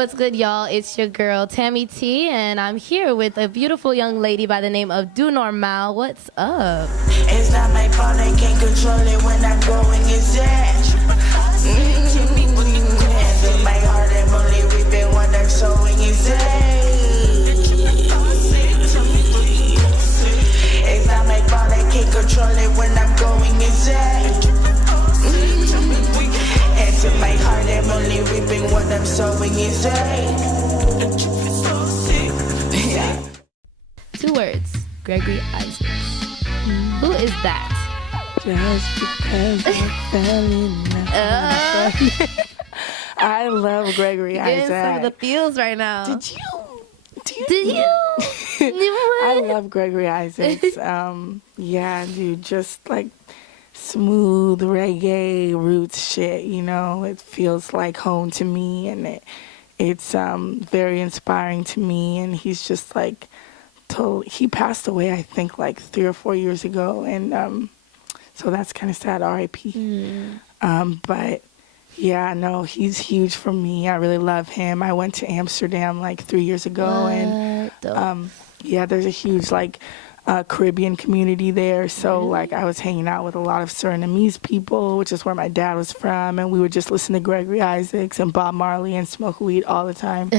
What's good, y'all? It's your girl, Tami T, and I'm here with a beautiful young lady by the name of DoNormaal. What's up? It's not my fault, I can't control it when I'm going insane. And in my heart, I'm only reaping what I'm sowing insane. It's not my fault, I can't control it when I'm going insane. And in my heart, I'm only reaping what I'm sowing insane. Yeah. 2 words. Gregory Isaacs. Who is that? Just because I fell in love. I love Gregory Getting Isaacs. some of the feels right now. Did you? I love Gregory Isaacs. Yeah, dude, just like smooth reggae roots shit, you know. It feels like home to me, and it's very inspiring to me. And he's just like, he passed away, I think, like 3 or 4 years ago, and so that's kind of sad, R.I.P. But yeah, no, he's huge for me. I really love him. I went to Amsterdam like 3 years ago, and yeah, there's a huge like Caribbean community there. So like I was hanging out with a lot of Surinamese people, which is where my dad was from, and we would just listen to Gregory Isaacs and Bob Marley and smoke weed all the time.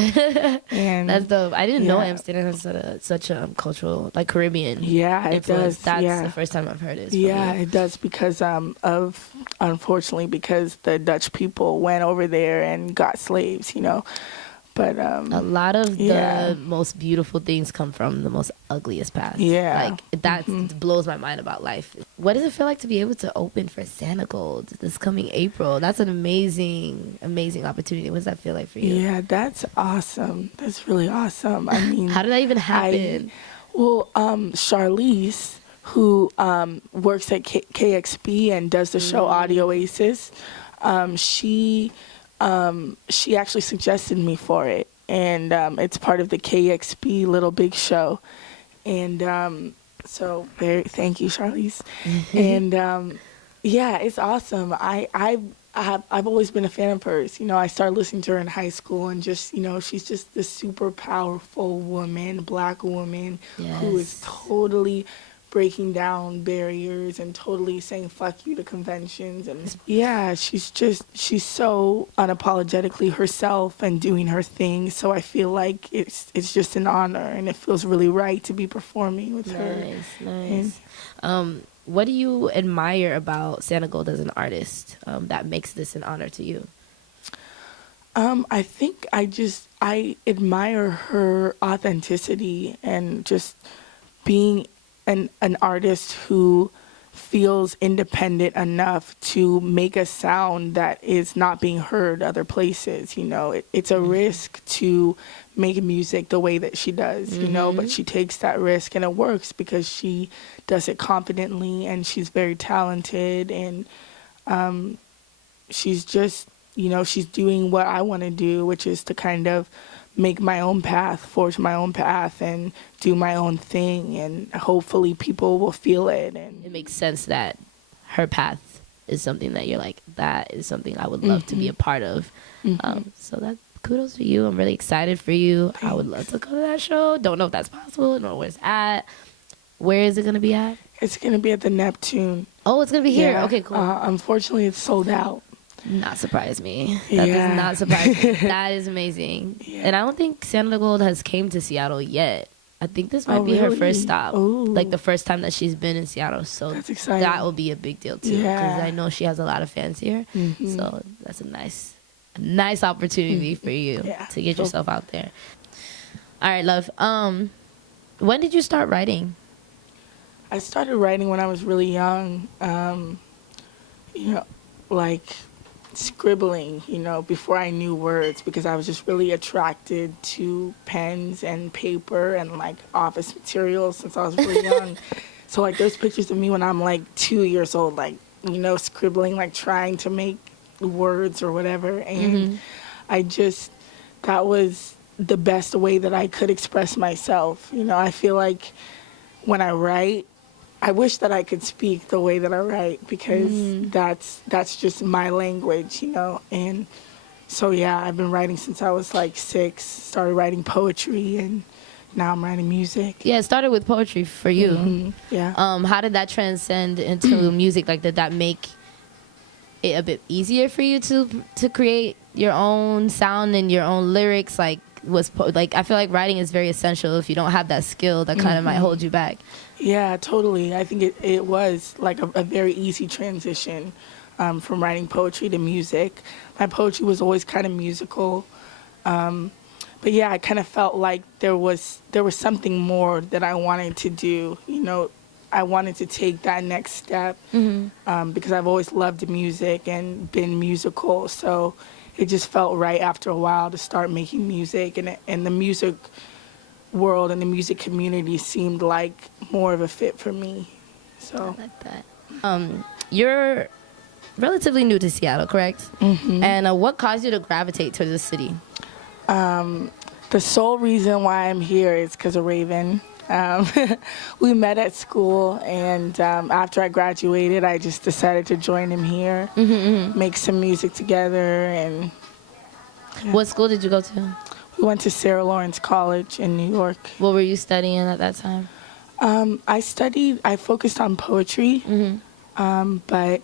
And that's dope. I didn't know Amsterdam has such a cultural, like Caribbean. Yeah, it influence. does. That's the first time I've heard it. Yeah, it does because unfortunately, because the Dutch people went over there and got slaves, you know. But a lot of the most beautiful things come from the most ugliest past. Yeah. Like that blows my mind about life. What does it feel like to be able to open for Santa Gold this coming April? That's an amazing, amazing opportunity. What does that feel like for you? Yeah, that's awesome. That's really awesome. I mean, how did that even happen? Charlize, who works at KXP and does the show Audio Oasis, she actually suggested me for it, and it's part of the KXP Little Big Show, and so thank you, Charlize. And yeah, it's awesome. I've always been a fan of hers. You know, I started listening to her in high school, and just, you know, she's just this super powerful woman, Black woman, who is totally breaking down barriers and totally saying fuck you to conventions. And yeah, she's so unapologetically herself and doing her thing. So I feel like it's just an honor, and it feels really right to be performing with her. Nice. What do you admire about Santa Gold as an artist that makes this an honor to you? I think I admire her authenticity and just being an artist who feels independent enough to make a sound that is not being heard other places. You know, it's a risk to make music the way that she does, you know, but she takes that risk, and it works because she does it confidently, and she's very talented, and she's just, you know, she's doing what I want to do, which is to kind of make my own path, forge my own path, and do my own thing, and hopefully people will feel it. And it makes sense that her path is something that you're like, that is something I would love to be a part of. So that kudos to you. I'm really excited for you. Thanks. I would love to go to that show. Don't know if that's possible. Don't know where it's at. Where is it going to be at? It's going to be at the Neptune. Oh, it's going to be here. Yeah. Okay, cool. Unfortunately, it's sold out. Not surprise me. That does not surprise me. That is amazing. And I don't think Santa Gold has came to Seattle yet. I think this might be her first stop. Ooh. Like the first time that she's been in Seattle. So that's exciting. That will be a big deal too. Because I know she has a lot of fans here. So that's a nice opportunity for you to get yourself out there. All right, love. When did you start writing? I started writing when I was really young. You know, like scribbling, you know, before I knew words, because I was just really attracted to pens and paper and like office materials since I was really young. So like there's pictures of me when I'm like 2 years old, like, you know, scribbling, like trying to make words or whatever. And that was the best way that I could express myself. You know, I feel like when I write, I wish that I could speak the way that I write, because that's just my language, you know. And So yeah, I've been writing since I was like 6. Started writing poetry, and now I'm writing music. Yeah, it started with poetry for you. Yeah. How did that transcend into music? Like, did that make it a bit easier for you to create your own sound and your own lyrics? Like, I feel like writing is very essential. If you don't have that skill, that kind of might hold you back. Yeah, totally. I think it was like a very easy transition from writing poetry to music. My poetry was always kind of musical. But yeah, I kind of felt like there was something more that I wanted to do. You know, I wanted to take that next step because I've always loved music and been musical. So it just felt right after a while to start making music, and the music world and the music community seemed like more of a fit for me. So I like that. You're relatively new to Seattle, correct? And what caused you to gravitate towards the city? The sole reason why I'm here is because of Raven. We met at school, and after I graduated, I just decided to join him here, make some music together. And What school did you go to? we went to Sarah Lawrence College in New York. What were you studying at that time? I focused on poetry, but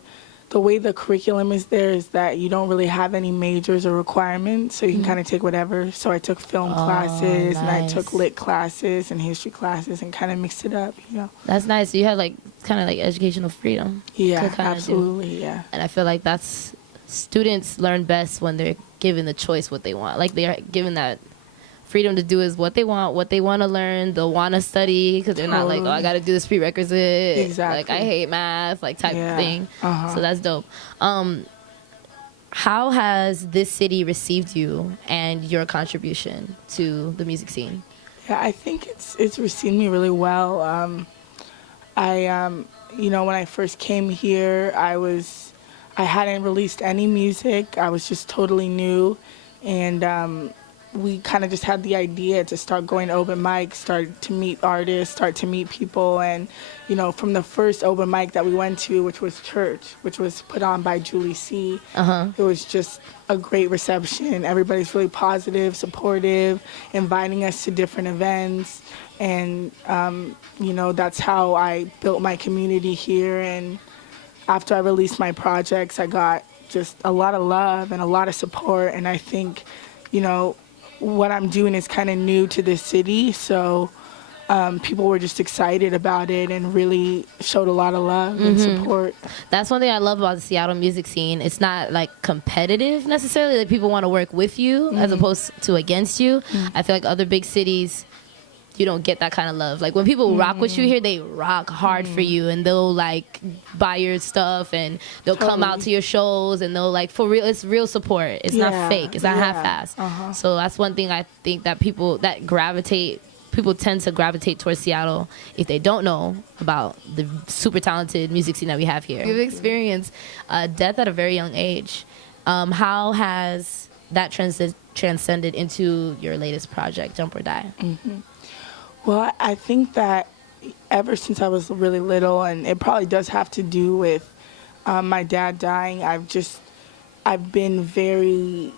the way the curriculum is there is that you don't really have any majors or requirements, so you can kind of take whatever. So I took film classes, and I took lit classes and history classes, and kind of mixed it up, you know. That's nice. So you had like kind of like educational freedom. Yeah, to kinda absolutely, yeah. And I feel like students learn best when they're given the choice what they want. Like, they're given that freedom to do is what they want to learn, they'll want to study, because they're not like, oh, I got to do this prerequisite. Exactly. Like, I hate math, like, type of thing. So that's dope. How has this city received you and your contribution to the music scene? Yeah, I think it's received me really well. You know, when I first came here, I hadn't released any music. I was just totally new, and we kind of just had the idea to start going to open mics, start to meet artists, start to meet people. And, you know, from the first open mic that we went to, which was Church, which was put on by Julie C., it was just a great reception. Everybody's really positive, supportive, inviting us to different events. And, you know, that's how I built my community here. And after I released my projects, I got just a lot of love and a lot of support. And I think, you know, what I'm doing is kind of new to this city, so people were just excited about it and really showed a lot of love and support. That's one thing I love about the Seattle music scene. It's not like competitive necessarily. Like, people want to work with you as opposed to against you. I feel like other big cities, you don't get that kind of love. Like, when people rock with you here, they rock hard for you, and they'll like buy your stuff, and they'll come out to your shows, and they'll like, for real, it's real support. It's not fake. It's not half-assed. So that's one thing I think that people tend to gravitate towards Seattle if they don't know about the super talented music scene that we have here. You've experienced death at a very young age. How has that transcended into your latest project, Jump or Die? Well, I think that ever since I was really little, and it probably does have to do with my dad dying, I've been very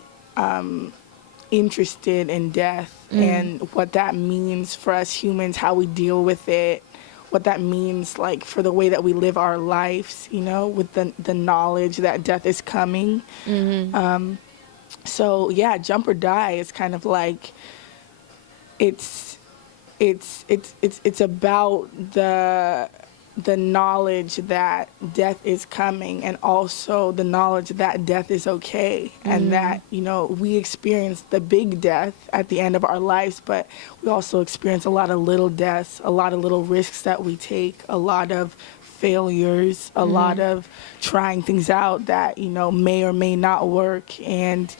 interested in death and what that means for us humans, how we deal with it, what that means like for the way that we live our lives, you know, with the knowledge that death is coming. So yeah, Jump or Die is kind of like it's about the knowledge that death is coming, and also the knowledge that death is okay, and that, you know, we experience the big death at the end of our lives, but we also experience a lot of little deaths, a lot of little risks that we take, a lot of failures, a lot of trying things out that, you know, may or may not work. And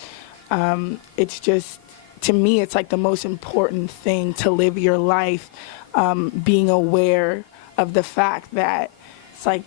it's just, to me, it's like the most important thing to live your life, being aware of the fact that it's like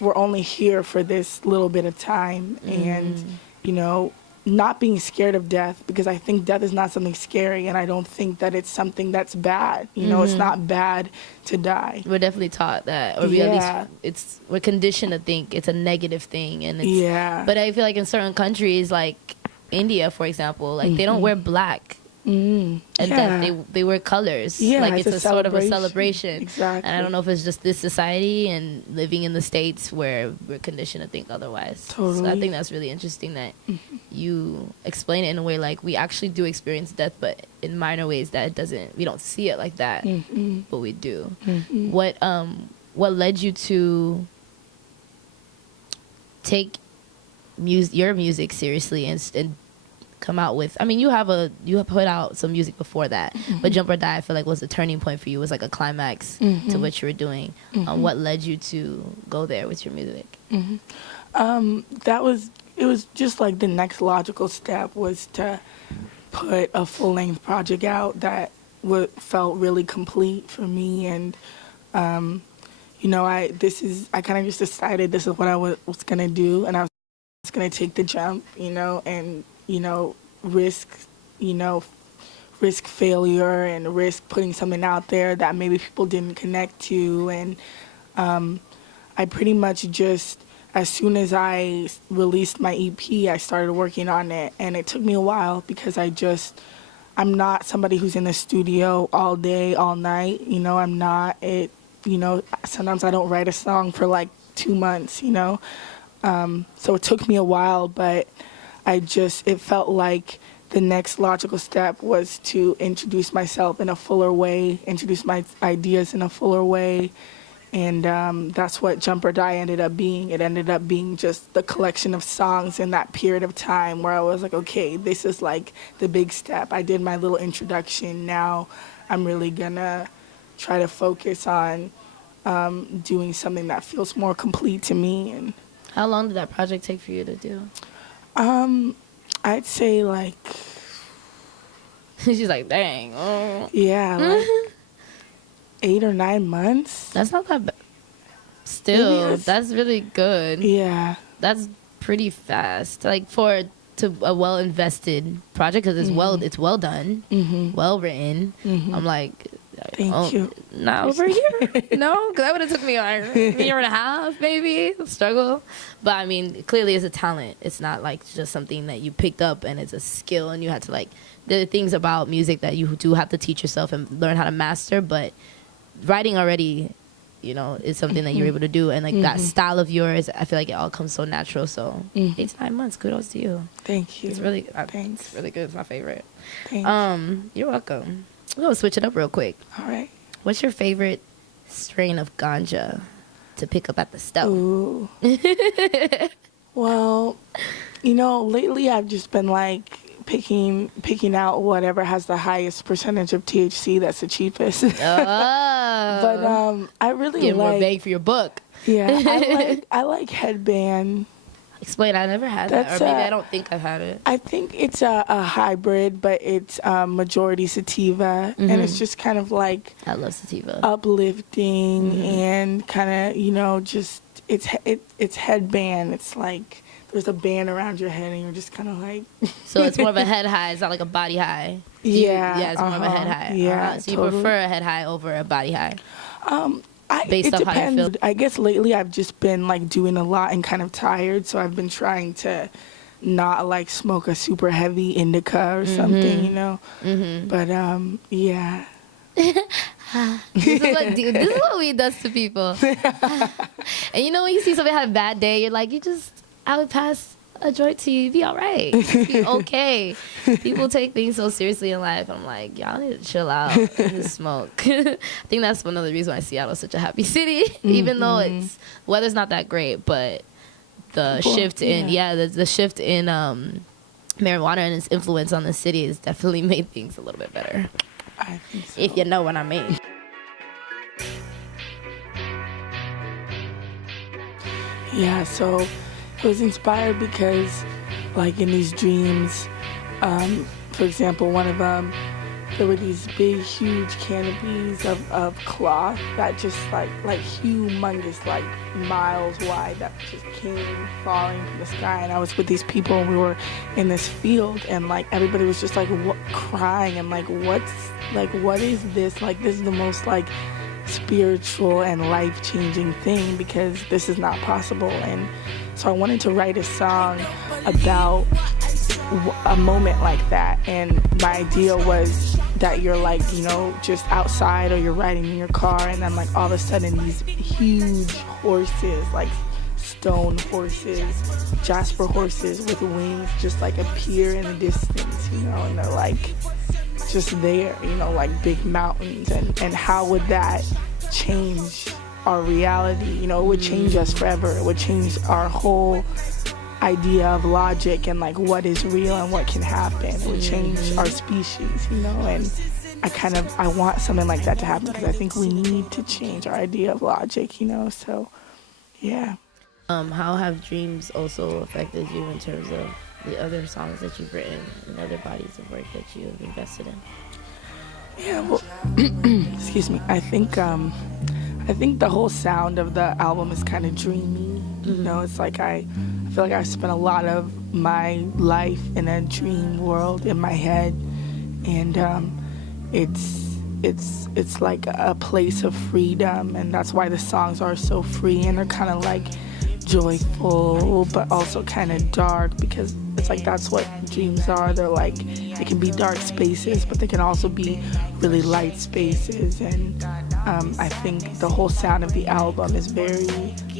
we're only here for this little bit of time, and, you know, not being scared of death, because I think death is not something scary, and I don't think that it's something that's bad. You know, it's not bad to die. We're definitely taught that, or at least we're conditioned to think it's a negative thing, and it's, but I feel like in certain countries, like India, for example, like they don't wear black. And that they wear colors. Yeah, like it's a sort of a celebration. Exactly. And I don't know if it's just this society and living in the States where we're conditioned to think otherwise. Totally. So I think that's really interesting that you explain it in a way like we actually do experience death, but in minor ways that we don't see it like that, but we do. What led you to take your music seriously and come out with, I mean, you have put out some music before that, but Jump or Die I feel like was a turning point for you. It was like a climax to what you were doing. What led you to go there with your music? It was just like the next logical step was to put a full-length project out that felt really complete for me. And you know, I kind of just decided this is what I was gonna do, and I was gonna take the jump, you know, and risk failure and risk putting something out there that maybe people didn't connect to. And I pretty much just, as soon as I released my EP, I started working on it. And it took me a while because I'm not somebody who's in the studio all day, all night. You know, I'm not. Sometimes I don't write a song for like 2 months, you know. So it took me a while, but it felt like the next logical step was to introduce myself in a fuller way, introduce my ideas in a fuller way. And that's what Jump or Die ended up being. It ended up being just the collection of songs in that period of time where I was like, okay, this is like the big step. I did my little introduction. Now I'm really gonna try to focus on doing something that feels more complete to me. And how long did that project take for you to do? I'd say like... She's like, dang. Oh. Yeah, like 8 or 9 months. That's not that bad. Still, that's really good. Yeah. That's pretty fast. Like a well-invested project, because it's well done, well written. I'm like... Thank you. Not over here. No, because that would have took me like a year and a half, maybe. Struggle. But I mean, clearly it's a talent. It's not like just something that you picked up and it's a skill and you had to like, there are things about music that you do have to teach yourself and learn how to master, but writing already, you know, is something that you're able to do. And like that style of yours, I feel like it all comes so natural. So 8 to 9 months, kudos to you. Thank you. It's really, Thanks. It's really good. It's my favorite. Thanks. You're welcome. We're going to switch it up real quick. All right. What's your favorite strain of ganja to pick up at the stove? Ooh. Well, you know, lately I've just been like picking out whatever has the highest percentage of THC that's the cheapest. Oh. But I really Get more bang for your buck. Yeah, I like Headband. Explain. I never had that, or maybe I don't think I've had it. I think it's a hybrid, but it's majority sativa, and it's just kind of like I love sativa. Uplifting and kind of, you know, just it's Headband. It's like there's a band around your head, and you're just kind of like. So it's more of a head high. It's not like a body high. Yeah, it's more of a head high. Yeah, so you prefer a head high over a body high. It depends. I guess lately I've just been like doing a lot and kind of tired, so I've been trying to not like smoke a super heavy indica or something, you know. But yeah. This is what weed does to people. And you know, when you see somebody have a bad day, you're like, I would pass a joint to you, you'd be all right. You'd be okay. People take things so seriously in life. I'm like, y'all need to chill out and just smoke. I think that's one of the reasons why Seattle is such a happy city, even though weather's not that great, but the shift in the shift in marijuana and its influence on the city has definitely made things a little bit better. I think so. If you know what I mean. Yeah, so it was inspired because, like, in these dreams, for example, one of them, there were these big, huge canopies of cloth that just, like humongous, like, miles wide that just came falling from the sky. And I was with these people, and we were in this field, and, like, everybody was just, like, crying, and, like, what is this? Like, this is the most, like, spiritual and life-changing thing, because this is not possible. And so I wanted to write a song about a moment like that. And my idea was that you're like, you know, just outside or you're riding in your car, and then like all of a sudden these huge horses, like stone horses, jasper horses with wings, just like appear in the distance, you know, and they're like just there, you know, like big mountains. And how would that change our reality? You know, it would change us forever. It would change our whole idea of logic and like what is real and what can happen. It would change our species, you know. And I want something like that to happen, because I think we need to change our idea of logic, you know. So yeah. How have dreams also affected you in terms of the other songs that you've written and other bodies of work that you have invested in? Yeah, well, excuse me. I think the whole sound of the album is kind of dreamy. You know, it's like I feel like I spent a lot of my life in a dream world in my head, and it's like a place of freedom, and that's why the songs are so free, and they're kind of like joyful but also kind of dark, because it's like that's what dreams are. They're like, they can be dark spaces, but they can also be really light spaces. And I think the whole sound of the album is very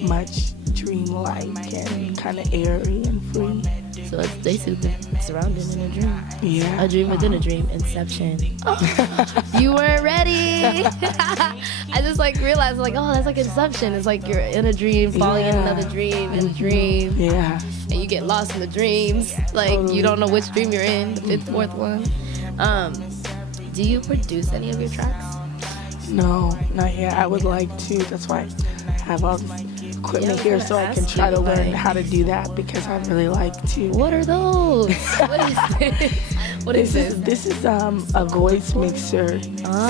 much dreamlike and kind of airy and free. So it's basically surrounded in a dream. Yeah. A dream within a dream. Inception. You weren't ready. I just like realized like, oh, that's like Inception. It's like you're in a dream, falling in another dream, in a dream. Yeah. And you get lost in the dreams. Like you don't know which dream you're in, the fifth, fourth one. Do you produce any of your tracks? No, not yet. I would like to. That's why I have all this equipment here, so I can try to learn how to do that, because I really like to. What are those? What is this? What is this? This is a voice mixer.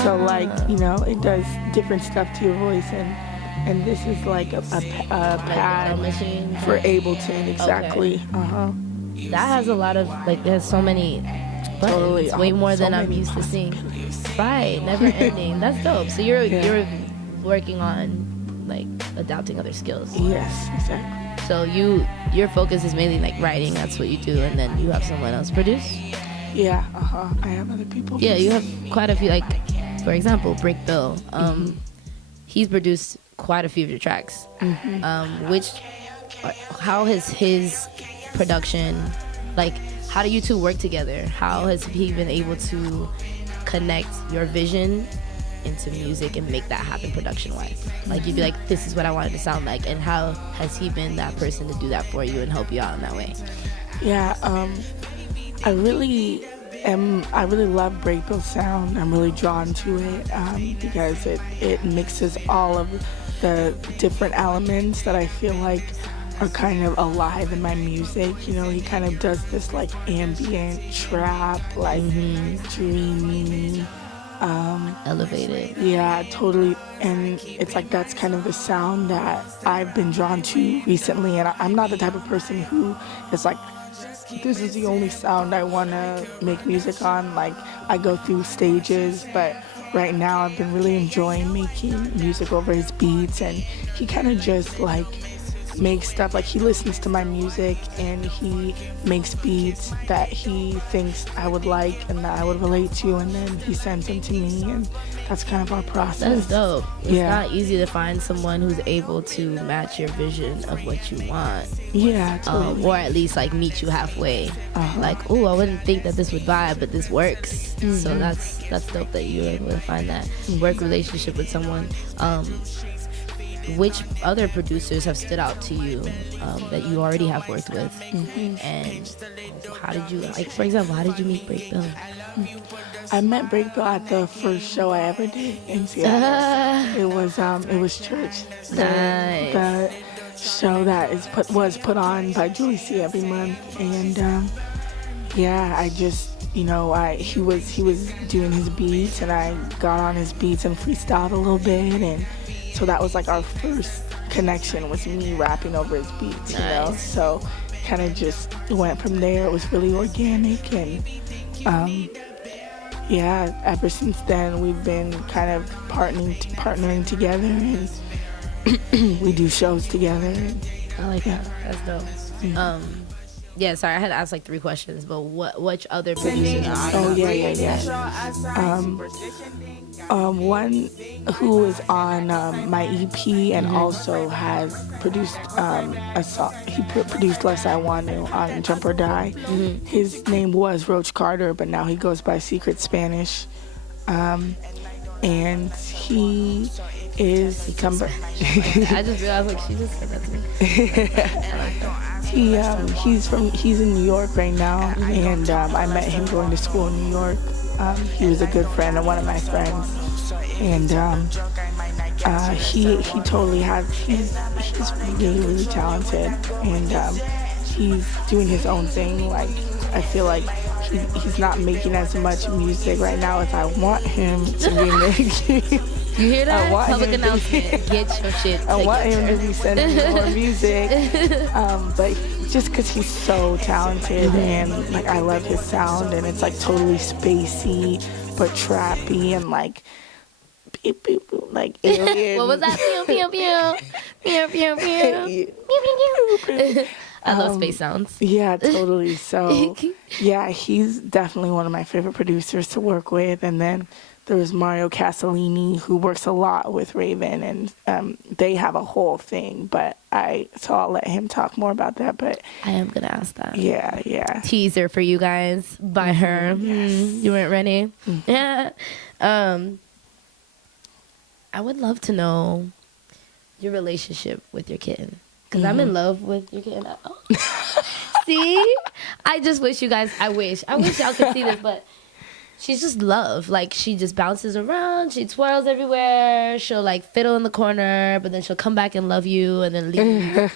So like, you know, it does different stuff to your voice, and this is like a pad machine for Ableton. Exactly. Okay. That has a lot of like. There's so many buttons. Totally. Way more than I'm used to seeing. Right. Never ending. That's dope. So you're working on like adapting other skills. Yes, exactly. So your focus is mainly like writing. That's what you do, and then you have someone else produce. Yeah. I have other people. Yeah, you have quite a few. Like, for example, Brick Bill. He's produced quite a few of your tracks. How has his production, like, how do you two work together? How has he been able to connect your vision into music and make that happen production-wise? Like, you'd be like, this is what I wanted to sound like, and how has he been that person to do that for you and help you out in that way? Yeah, I really love Breakbill's sound. I'm really drawn to it because it mixes all of the different elements that I feel like are kind of alive in my music. You know, he kind of does this like ambient trap, like dreamy, elevated. Yeah, totally. And it's like that's kind of the sound that I've been drawn to recently. And I'm not the type of person who is like, this is the only sound I want to make music on. Like, I go through stages, but right now I've been really enjoying making music over his beats. And he kind of just like makes stuff, like he listens to my music and he makes beats that he thinks I would like and that I would relate to, and then he sends them to me, and that's kind of our process. That's dope. It's not easy to find someone who's able to match your vision of what you want. Yeah, totally. Or at least like meet you halfway. Like, oh, I wouldn't think that this would vibe, but this works. So that's dope that you were able to find that work relationship with someone. Which other producers have stood out to you that you already have worked with? And how did you, like, for example, how did you meet Break Bill? I met Break Bill at the first show I ever did in Seattle. It was church. The show that was put on by Julie C every month, and I just, you know, he was doing his beats, and I got on his beats and freestyled a little bit, and so that was like our first connection, was me rapping over his beats, you know. So kind of just went from there. It was really organic, and ever since then we've been kind of partnering together, and we do shows together. I like that. That's dope. Yeah, sorry, I had to ask like 3 questions, but which other producers are Oh yeah. One who is on my EP and also has produced a song. He produced "Less I Want To" on Jump or Die. His name was Roach Carter, but now he goes by Secret Spanish. And he is I just realized like she just said that to me. He's in New York right now, and I met him going to school in New York. He was a good friend of one of my friends, and he totally has. He's really talented, and he's doing his own thing. Like I feel like he's not making as much music right now as I want him to be making. You hear that? Public announcement. Get your shit. I want him to be sending me more music, but just because he's so talented and like I love his sound, and it's like totally spacey but trappy and like beep, beep, beep, like alien. What was that? Pew pew pew pew pew pew pew. I love space sounds. Yeah, totally. So yeah, he's definitely one of my favorite producers to work with. And then there's Mario Castellini, who works a lot with Raven, and they have a whole thing. But I'll let him talk more about that. But I am gonna ask that. Yeah. Teaser for you guys by her. Yes. You weren't ready. Yeah. I would love to know your relationship with your kitten, because I'm in love with your kitten. Oh. See, I just wish you guys. I wish y'all could see this, but. She's just love. Like, she just bounces around. She twirls everywhere. She'll, like, fiddle in the corner, but then she'll come back and love you and then leave.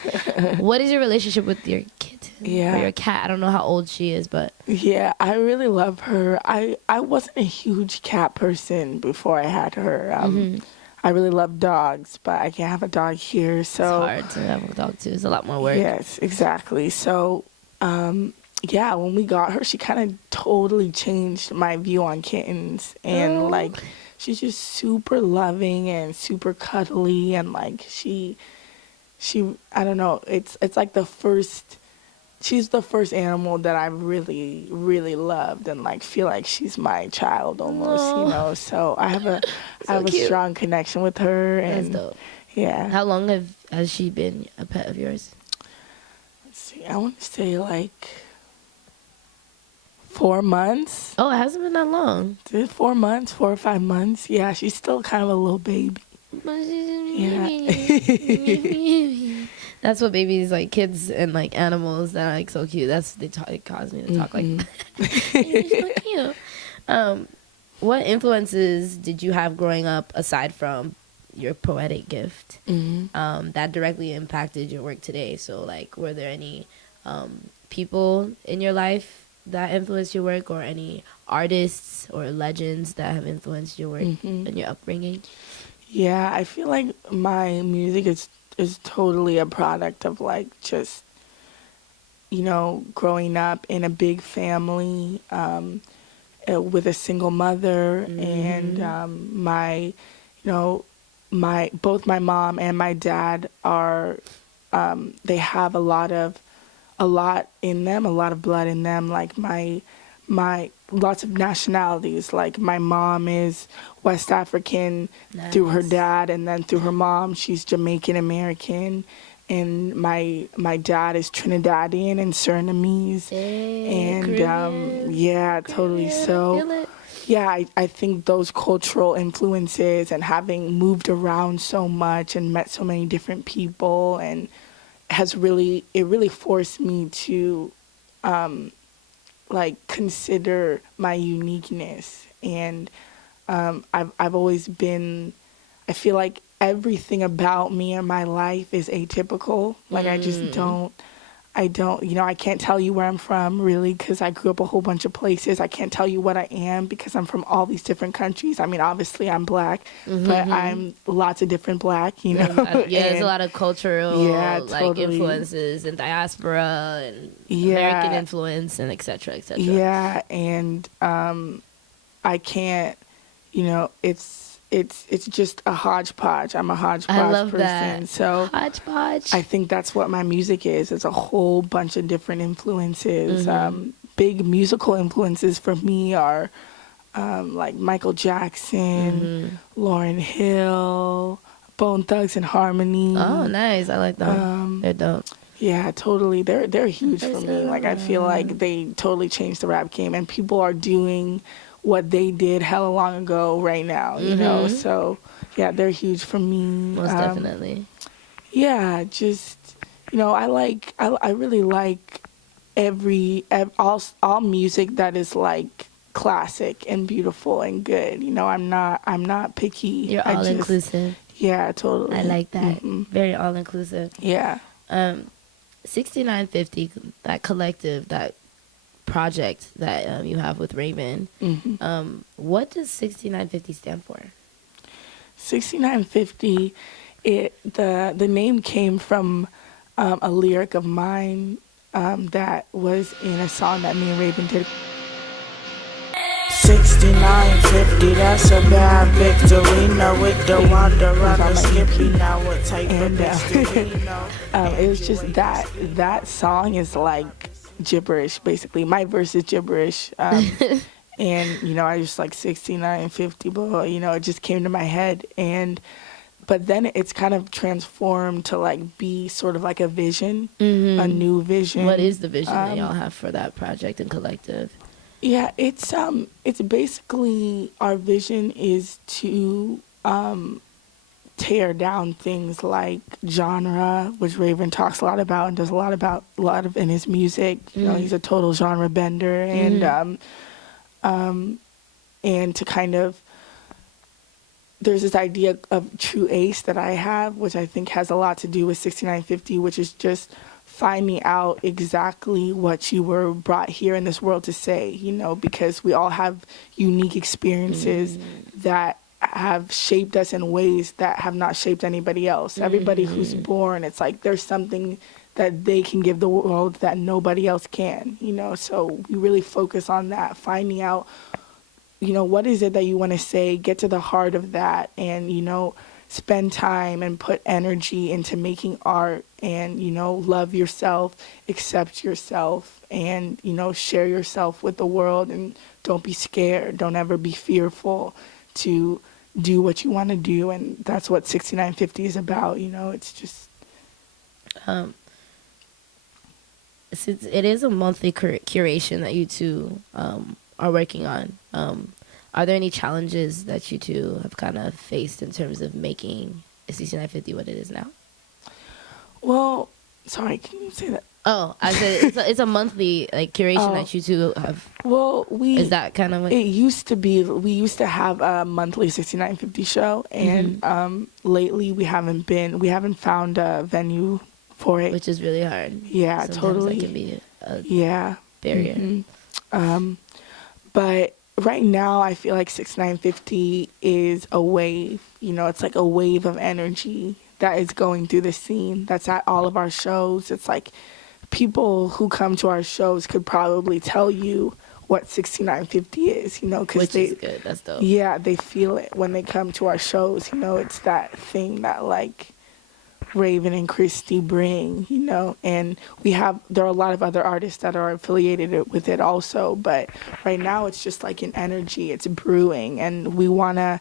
What is your relationship with your kitten? Yeah. Or your cat? I don't know how old she is, but... Yeah, I really love her. I wasn't a huge cat person before I had her. I really love dogs, but I can't have a dog here, so... It's hard to have a dog, too. It's a lot more work. Yes, exactly. So, yeah, when we got her, she kind of totally changed my view on kittens. And, like, she's just super loving and super cuddly. And, like, she I don't know, it's like she's the first animal that I really, really loved and, like, feel like she's my child almost, you know. So I have a strong connection with her. And, that's dope. Yeah. How long has she been a pet of yours? Let's see, I want to say, like... 4 months. Oh, it hasn't been that long. 4 months, 4 or 5 months. Yeah, she's still kind of a little baby. Yeah. That's what babies, like kids and like animals that are like so cute. That's they cause me to talk like that. You're so cute. What influences did you have growing up aside from your poetic gift that directly impacted your work today? So like, were there any people in your life that influenced your work, or any artists or legends that have influenced your work and your upbringing? Yeah, I feel like my music is totally a product of like just, you know, growing up in a big family with a single mother, and both my mom and my dad are they have a lot in them, a lot of blood in them. Like my lots of nationalities. Like my mom is West African through her dad, and then through her mom she's Jamaican American, and my dad is Trinidadian and Surinamese. And yeah, totally. So yeah, I think those cultural influences and having moved around so much and met so many different people and it really forced me to like consider my uniqueness. And I've always been, I feel like everything about me and my life is atypical. Like I just don't, you know, I can't tell you where I'm from really, because I grew up a whole bunch of places. I can't tell you what I am because I'm from all these different countries. I mean, obviously I'm black, but I'm lots of different black, you know. Yeah, there's a lot of cultural like influences and diaspora and American influence and et cetera, et cetera. Yeah, and I can't, you know, it's just a hodgepodge. I'm a hodgepodge I love person. that. So Hodgepodge. I think that's what my music is. It's a whole bunch of different influences. Big musical influences for me are like Michael Jackson, Lauryn Hill, Bone Thugs and Harmony. Oh, nice. I like them. They're dope. Yeah, totally. They're huge for me. Like, I feel like they totally changed the rap game, and people are doing what they did hella long ago right now, you know? So, yeah, they're huge for me. Most definitely. Yeah, just, you know, I really like all music that is like classic and beautiful and good. You know, I'm not picky. You're all inclusive. Yeah, totally. I like that. Very all inclusive. Yeah. 6950, that collective, that project that you have with Raven. What does 6950 stand for? 6950, the name came from a lyric of mine that was in a song that me and Raven did. 6950, that's a bad victory. Now with the water on the skippy, now what type of victory? It was just that song is like gibberish, basically. My verse is gibberish. And, you know, I just like 6950, but, you know, it just came to my head. But then it's kind of transformed to like be sort of like a vision, a new vision. What is the vision that y'all have for that project and collective? Yeah, it's basically, our vision is to tear down things like genre, which Raven talks a lot about and does a lot of in his music. You know, he's a total genre bender, and to kind of, there's this idea of true ace that I have, which I think has a lot to do with 6950, which is just finding out exactly what you were brought here in this world to say, you know, because we all have unique experiences that have shaped us in ways that have not shaped anybody else. Everybody who's born, it's like there's something that they can give the world that nobody else can, you know. So we really focus on that, finding out, you know, what is it that you want to say, get to the heart of that, and, you know, spend time and put energy into making art, and, you know, love yourself, accept yourself, and, you know, share yourself with the world, and don't be scared, don't ever be fearful to do what you want to do. And that's what 6950 is about, you know. It's just since it is a monthly curation that you two are working on, are there any challenges that you two have kind of faced in terms of making 6950 what it is now? Well, sorry, can you say that? Oh, I said it's a monthly like curation that you two have. Well, is that kind of what it used to be? We used to have a monthly 6950 show, and lately we haven't found a venue for it, which is really hard. Yeah, sometimes totally. That can be a barrier. But right now, I feel like 6950 is a wave. You know, it's like a wave of energy that is going through the scene. That's at all of our shows. It's like people who come to our shows could probably tell you what 6950 is, you know, because is good. That's dope. Yeah, they feel it when they come to our shows. You know, it's that thing that like Raven and Christy bring, you know, and there are a lot of other artists that are affiliated with it also, but right now it's just like an energy, it's brewing, and we want to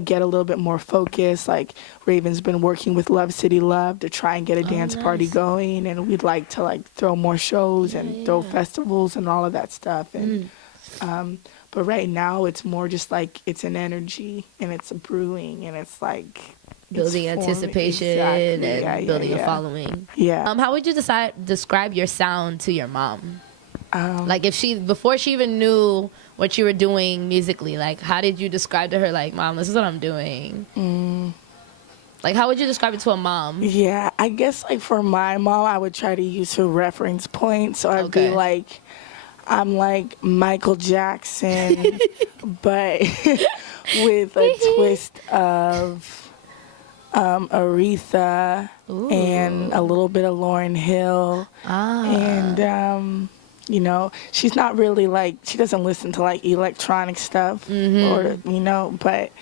get a little bit more focused. Like Raven's been working with Love City Love to try and get a dance party going, and we'd like to like throw more shows and throw festivals and all of that stuff. And but right now it's more just like it's an energy and it's a brewing, and it's like building anticipation and building a following. Yeah. How would you describe your sound to your mom? Like if before she even knew what you were doing musically, like how did you describe to her, like, Mom, this is what I'm doing? Like how would you describe it to a mom? Yeah, I guess like for my mom, I would try to use her reference point. So I'd be like, I'm like Michael Jackson, but with a twist of Aretha and a little bit of Lauryn Hill, and You know, she's not really like, she doesn't listen to like electronic stuff or, you know, but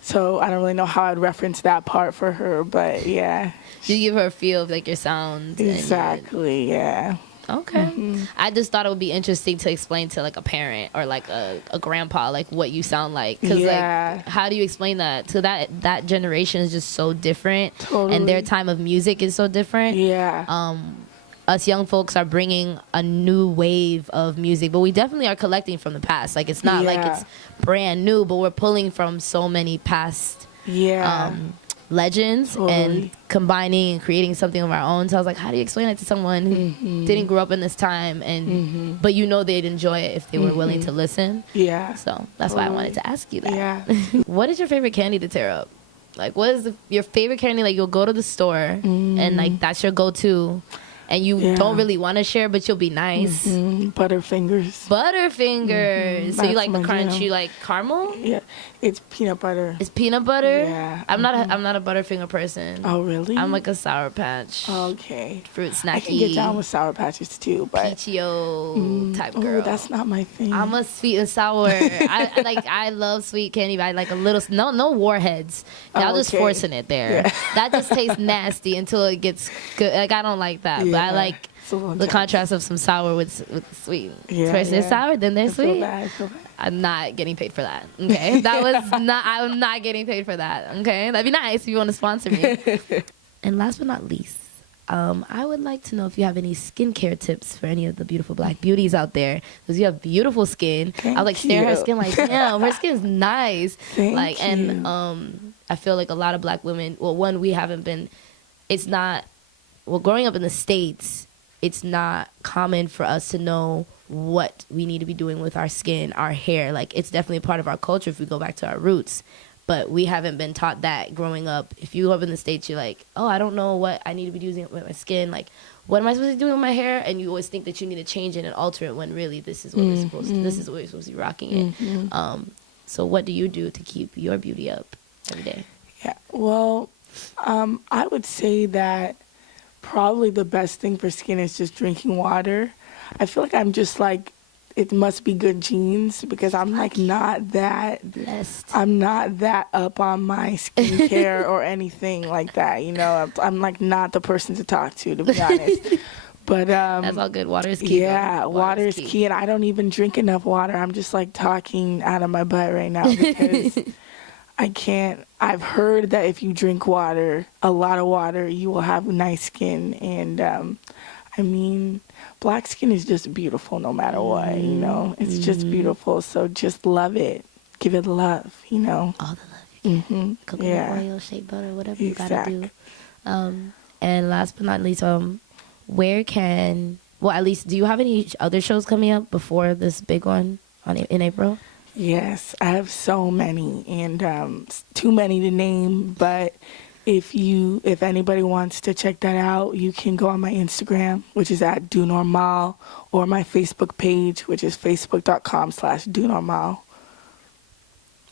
so I don't really know how I'd reference that part for her, but yeah. You give her a feel of like your sound. Exactly, yeah. Okay. I just thought it would be interesting to explain to like a parent or like a grandpa like what you sound like, because like how do you explain that to that generation is just so different, and their time of music is so different. Us young folks are bringing a new wave of music, but we definitely are collecting from the past. Like it's not like it's brand new, but we're pulling from so many past legends and combining and creating something of our own. So I was like, how do you explain it to someone who didn't grow up in this time, and but you know they'd enjoy it if they were willing to listen? So that's why I wanted to ask you that. What is your favorite candy to tear up? Like, what is your favorite candy? Like, you'll go to the store and like that's your go-to, and you don't really want to share, but you'll be nice. Butterfingers. Butterfingers. So you like the crunch? You like caramel? Yeah, it's peanut butter. It's peanut butter? Yeah. I'm not a Butterfinger person. Oh, really? I'm like a Sour Patch. Okay. Fruit snacky. I can get down with Sour Patches too, but PTO type girl. Oh, that's not my thing. I'm a sweet and sour. I love sweet candy, but I like a little. No warheads. Y'all just forcing it there. That just tastes nasty until it gets good. Like I don't like that, but I like the contrast of some sour with sweet. First they're sour, then they're sweet. I feel bad. I'm not getting paid for that. Okay, I'm not getting paid for that. Okay, that'd be nice if you want to sponsor me. And last but not least, I would like to know if you have any skincare tips for any of the beautiful black beauties out there, because you have beautiful skin. I was like staring at her skin like, damn, her skin's nice. Thank you. And I feel like a lot of black women. Well, one, we haven't been. It's not. Well, growing up in the States, it's not common for us to know what we need to be doing with our skin, our hair. Like, it's definitely a part of our culture if we go back to our roots. But we haven't been taught that growing up. If you grew up in the States, you're like, oh, I don't know what I need to be using with my skin. Like, what am I supposed to be doing with my hair? And you always think that you need to change it and alter it when really this is what we're supposed to. This is what we're supposed to be rocking it. So what do you do to keep your beauty up every day? Yeah, well, I would say that probably the best thing for skin is just drinking water. I feel like I'm just like, it must be good genes, because I'm like not that blessed. I'm not that up on my skincare or anything like that. You know, I'm like not the person to talk to be honest. But that's all good. Water is key. Yeah, water is key, and I don't even drink enough water. I'm just like talking out of my butt right now because I can't. I've heard that if you drink water, a lot of water, you will have nice skin. And I mean, black skin is just beautiful no matter what, you know. It's just beautiful. So just love it. Give it love, you know. All the love. Coconut oil, shea butter, whatever you gotta do. And last but not least, where can, well, at least, do you have any other shows coming up before this big one in April? Yes, I have so many, and too many to name, but if anybody wants to check that out, you can go on my Instagram, which is at DoNormaal, or my Facebook page, which is facebook.com/DoNormaal.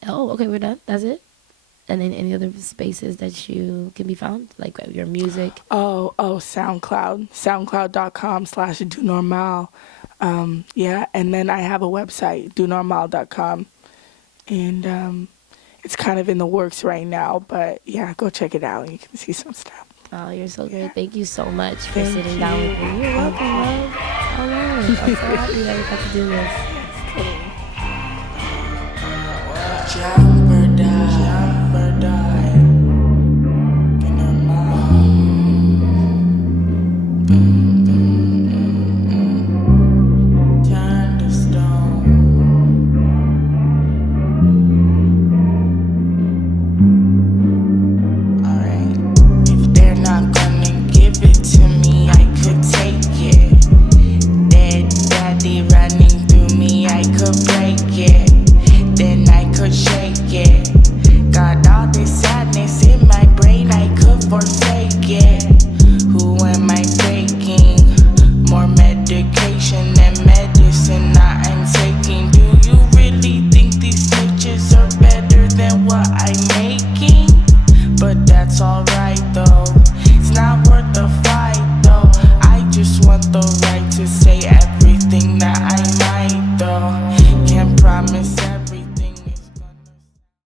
Oh, okay, we're done. That's it? And then any other spaces that you can be found, like your music? Oh, SoundCloud, soundcloud.com/DoNormaal. Yeah, and then I have a website, DoNormaal.com, and it's kind of in the works right now, but yeah, go check it out. You can see some stuff. Oh, you're so great. Thank you so much for sitting down with me. You're welcome, love. I'm so happy that we got to do this.